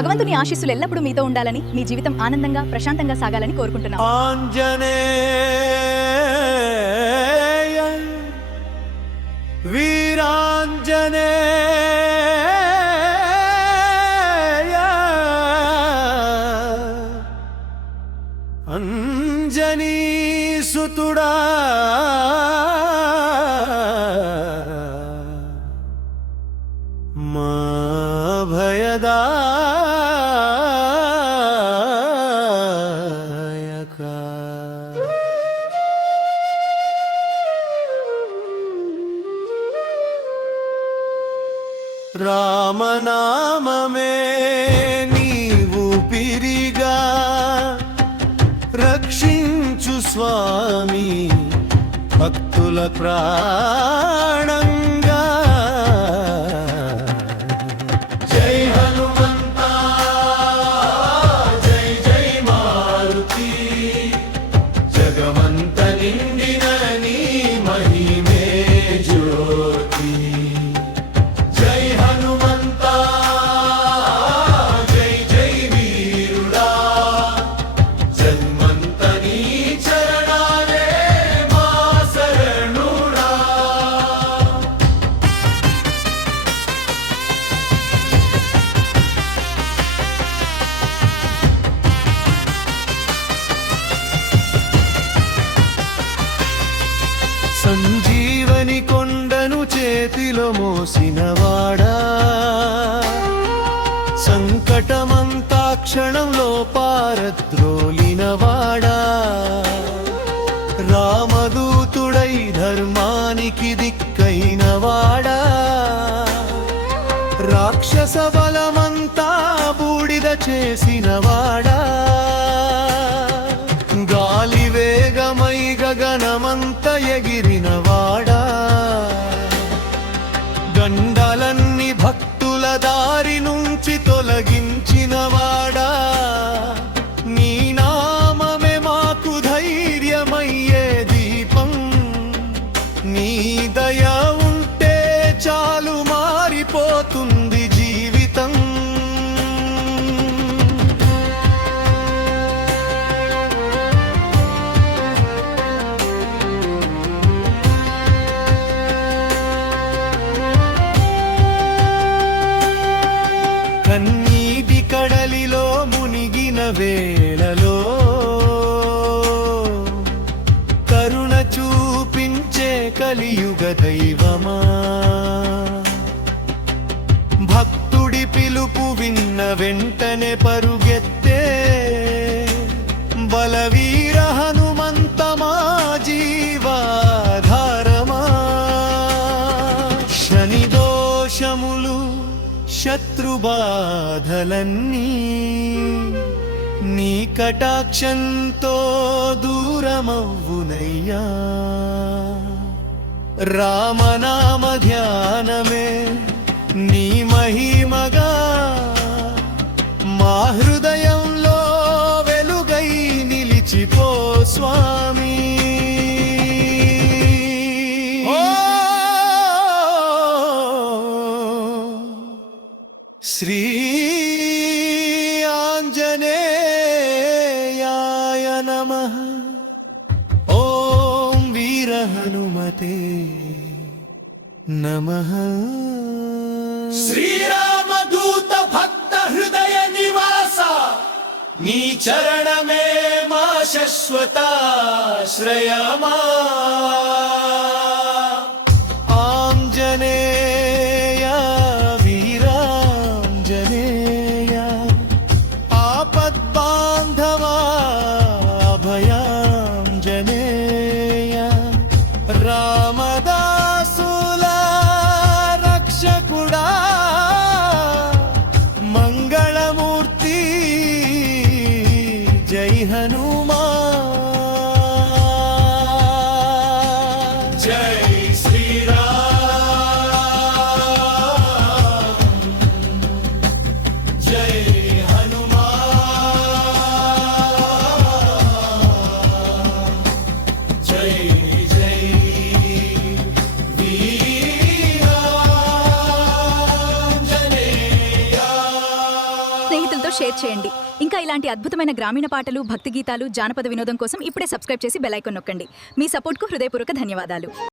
భగవంతుని ఆశీస్సులు ఎల్లప్పుడూ మీతో ఉండాలని, మీ జీవితం ఆనందంగా ప్రశాంతంగా సాగాలని కోరుకుంటున్నాం. ఆంజనేయ వీరాంజనేయ అంజనీ సుతుడా మా భయదాయక. రామనామమే నీవు పిరిగా రక్షించు స్వామి భక్తుల ప్రాణంగా. జై హనుమంతా జై జై మారుతి జగమంత నిండిన నీ మహిమే జ్యోతి. జై హనుమంతా జై జై వీరుడా జన్మంత నీ చరణాలే మా శరణుడా. సంజీవని కొండను చేతిలో మోసినవాడా సంకటమంతా క్షణంలో పారద్రోలినవాడా రామదూతుడై ధర్మానికి దిక్కైనవాడా రాక్షస బలమంతా బూడిద చేసినవాడా గాలి వేగమై గగనమంత ఎగిరినవాడా గండాలన్నీ భక్తుల దారి నుంచి తొలగించినవాడా నీ నామమే మాకు ధైర్యమయ్యే దీపం. నీ దయ ఉంటే చాలు మారిపోతుంది జీవితం. కన్నీటి కడలిలో మునిగిన వేళలో కరుణ చూపించే కలియుగ దైవమా భక్తుడి పిలుపు విన్న వెంటనే పరుగెత్తే బలవీర హనుమంత మా జీవాధారమా. శని దోషములు శత్రుబాధలన్నీ నీ కటాక్షంతో దూరమవ్వునయ్యా. రామనామ ధ్యానమే నీ మహిమగా మా హృదయంలో వెలుగై నిలిచిపో స్వామి. శ్రీ ఆంజనేయాయ నమః. ఓం వీర హనుమతే నమః. శ్రీరామదూత భక్త హృదయ నివాస నీ చరణమే మా శాశ్వతాశ్రయమా. ఆంజనేయ వీరాంజనేయ ఆపద్బాంధవా అభయాంజనేయ రామదాసుల రక్షకుడా మంగళమూర్తి జై హనుమా. జై స్నేహితులతో షేర్ చేయండి. ఇంకా ఇలాంటి అద్భుతమైన గ్రామీణ పాటలు, భక్తి గీతాలు, జానపద వినోదం కోసం ఇప్పుడే సబ్స్క్రైబ్ చేసి బెల్ ఐకాన్ నొక్కండి. మీ సపోర్ట్కు హృదయపూర్వక ధన్యవాదాలు.